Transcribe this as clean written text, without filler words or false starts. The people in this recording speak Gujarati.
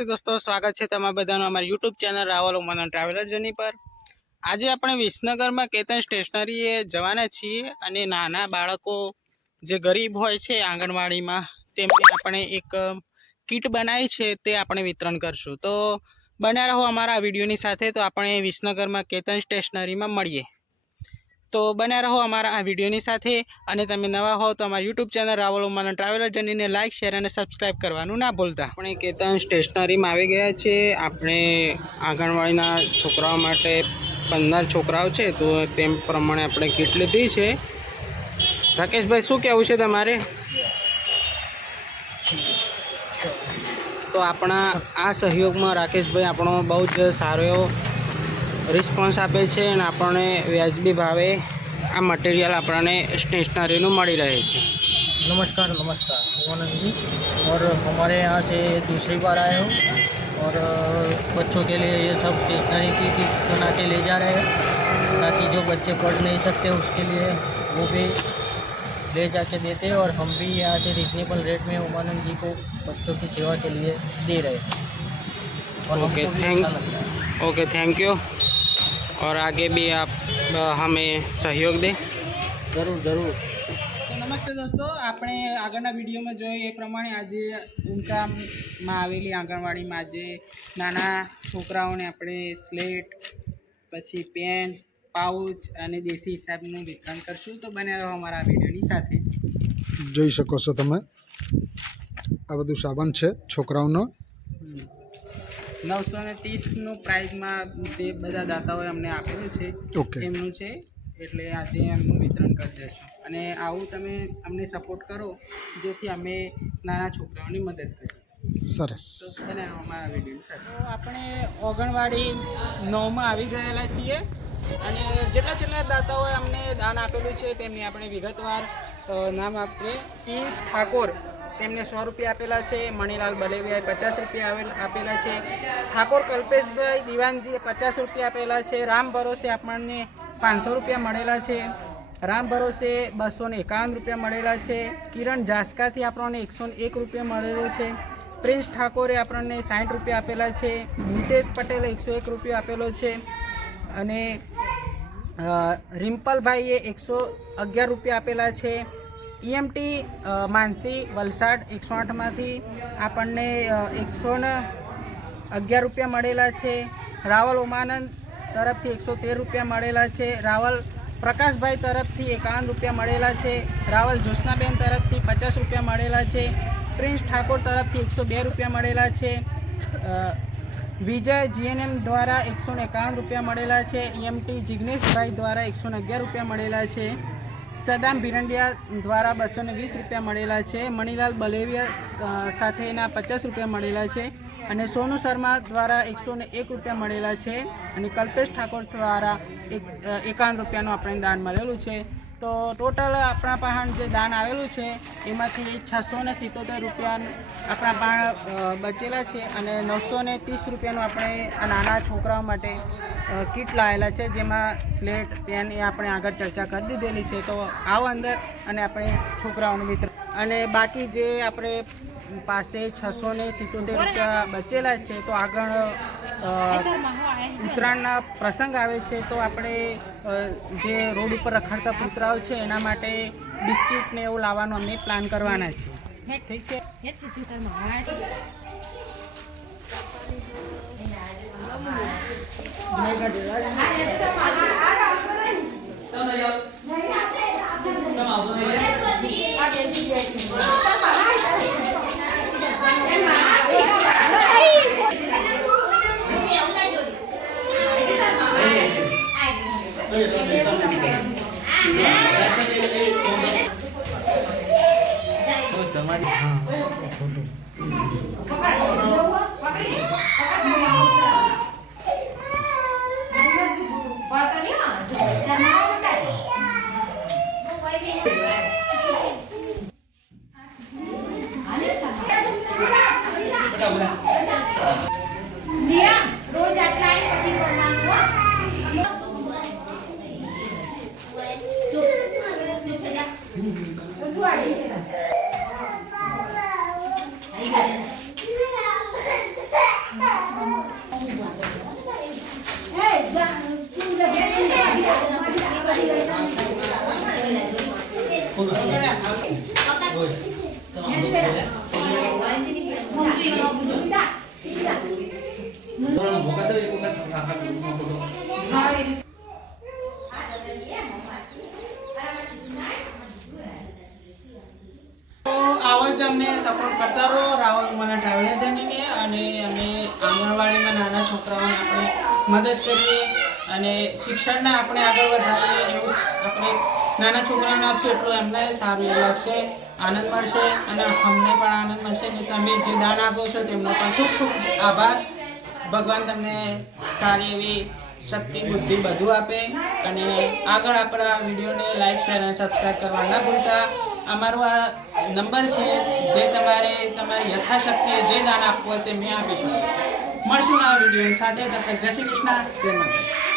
નમસ્તે દોસ્તો, સ્વાગત છે તમારા બધાનું અમારી YouTube channel Rawal woman traveller journey પર। આજે આપણે વિસનગરમાં કેતન સ્ટેશનરીએ જવાના છીએ અને નાના બાળકો જે ગરીબ હોય છે આંગણવાડીમાં તેમને આપણે એક કીટ બનાવી છે તે આપણે વિતરણ કરશું। તો બન્યા રહો અમારા વિડીયોની સાથે। તો આપણે વિસનગરમાં કેતન સ્ટેશનરીમાં મળીએ। તો બન્યા રહો અમારા આ વિડીયોની સાથે। અને તમે નવા હો તો અમારી YouTube channel Rawal woman traveller જર્નીને લાઇક, શેર અને સબસ્ક્રાઈબ કરવાનું ના ભૂલતા। આપણે કેતન સ્ટેશનરીમાં આવી ગયા છે। આપણે આંગણવાડીના છોકરાઓ માટે 15 છોકરાઓ છે તો તેમ પ્રમાણે આપણે કીટ લીધી છે। રાકેશભાઈ, શું કહેવું છે તમારે? તો આપણા આ સહયોગમાં રાકેશભાઈ આપણો બહુ જ સારો એવો રિસ્પોન્સ આપે છે અને આપણને વ્યાજબી ભાવે આ મટીરિयल આપણને स्टेशनरी मળી રહે છે। नमस्कार आनंद जी। और हमारे यहाँ से दूसरी बार आए हो और बच्चों के लिए ये सब स्टेशनरी की किट बना के ले जा रहे हैं ताकि जो बच्चे पढ़ नहीं सकते उसके लिए वो भी ले जाके देते हैं। और हम भी यहाँ से रिजनेबल रेट में उमानंद जी को बच्चों की सेवा के लिए दे रहे हैं। और ओके, थैंक यू। और आगे भी आप हमें सहयोग दें। જરૂર। તો નમસ્તે દોસ્તો, આપણે આગળના વિડીયોમાં જોઈએ એ પ્રમાણે આજે ઉમટામાં આવેલી આંગણવાડીમાં આજે નાના છોકરાઓને આપણે સ્લેટ, પછી પેન, પાઉચ અને દેશી હિસાબનું વિતરણ કરશું। તો બને રહો અમારા વિડીયોની સાથે। જોઈ શકો છો તમે, આ બધું સામાન છે છોકરાઓનો। 930નું પ્રાઇઝમાં જે બધા દાતાઓએ અમને આપેલું છે ઓકે, એમનું છે, એટલે આજે એમનું વિતરણ કરી દઈશું। અને આવું તમે અમને સપોર્ટ કરો જેથી અમે નાના છોકરાઓની મદદ કરીએ। સરસ। તો બને અમારા વિડીયો સાથે। તો આપણે આંગણવાડી 9માં આવી ગયેલા છીએ અને જેટલા દાતાઓએ અમને દાન આપેલું છે તેમની આપણે વિગતવાર નામ આપીએ। પિયુષ ઠાકોર, તેમને 100 રૂપિયા આપેલા છે। મણીલાલ બલેવિયાએ 50 રૂપિયા આપેલા છે। ઠાકોર કલ્પેશભાઈ દિવાનજીએ 50 રૂપિયા આપેલા છે। રામ ભરોસે આપણને 500 રૂપિયા મળેલા છે। રામ ભરોસે 251 રૂપિયા મળેલા છે। કિરણ જાસ્કાથી આપણને 101 રૂપિયા મળેલો છે। પ્રિન્સ ઠાકોરે આપણને 60 રૂપિયા આપેલા છે। નિતેશ પટેલે 101 રૂપિયા આપેલો છે। અને રિમ્પલભાઈએ 111 રૂપિયા આપેલા છે। ઈએમટી માનસી વલસાડ 108માંથી આપણને 111 રૂપિયા મળેલા છે। રાવલ ઉમાનંદ તરફથી 113 રૂપિયા મળેલા છે। રાવલ પ્રકાશભાઈ તરફથી 51 રૂપિયા મળેલા છે। રાવલ જ્યોત્સનાબેન તરફથી 50 રૂપિયા મળેલા છે। પ્રિન્સ ઠાકોર તરફથી 102 રૂપિયા મળેલા છે। વિજય જીએનએમ દ્વારા 151 રૂપિયા મળેલા છે। ઈએમટી જિગ્નેશભાઈ દ્વારા 111 રૂપિયા મળેલા છે। સદામ ભીરંડિયા દ્વારા 220 રૂપિયા મળેલા છે। મણીલાલ બલેવિયા સાથેના 50 રૂપિયા મળેલા છે। અને સોનુ શર્મા દ્વારા 101 રૂપિયા મળેલા છે। અને કલ્પેશ ઠાકોર દ્વારા 51 રૂપિયાનું આપણને દાન મળેલું છે। તો ટોટલ આપણા પાસે જે દાન આવેલું છે એમાંથી 677 રૂપિયા આપણા પાસે બચેલા છે। અને 930 રૂપિયાનું આપણે આ નાના છોકરાઓ માટે કીટ લાવેલા છે, જેમાં સ્લેટ, પેન એ આપણે આગળ ચર્ચા કરી દીધેલી છે। તો આવો અંદર અને આપણે છોકરાઓનું વિતરણ, અને બાકી જે આપણે પાસે 677 રૂપિયા બચેલા છે તો આગળ ઉત્તરાયણના પ્રસંગ આવે છે તો આપણે જે રોડ ઉપર રખડતા કૂતરાઓ છે એના માટે બિસ્કિટ ને એવું લાવવાનું અમે પ્લાન કરવાના છીએ। ઠીક છે। રોજ આટલા પછી ભરવાનું દો એક વખત આખા ગ્રુપમાં ફોટો. તો આવો જ અમને સપોર્ટ કરતા રહો રાવલ ઉમાના ટ્રાવેલ એજન્સીને, અને અમે આંગણવાડીમાં નાના છોકરાઓને આપણે મદદ કરીએ અને શિક્ષણને આપણે આગળ વધારીએ. એવું આપણે નાના છોકરાઓને આપશું એટલું એમને સારું એવું લાગશે, આનંદ મળશે અને અમને પણ આનંદ મળશે. અને તમે જે દાન આપો છો તેમનો પણ ખૂબ ખૂબ આભાર. ભગવાન તમને સારી એવી શક્તિ બુદ્ધિ બધું આપે. અને આગળ આપણા વિડીયોને લાઈક શેર અને સબસ્ક્રાઈબ કરવા ના ભૂલતા. અમારો આ નંબર છે, જે તમારે તમારી યથાશક્તિએ જે દાન આપવું હોય તે મેં આપી શકું છું. મળશું આ વિડીયો સાથે. જય શ્રી કૃષ્ણ, જય માતા.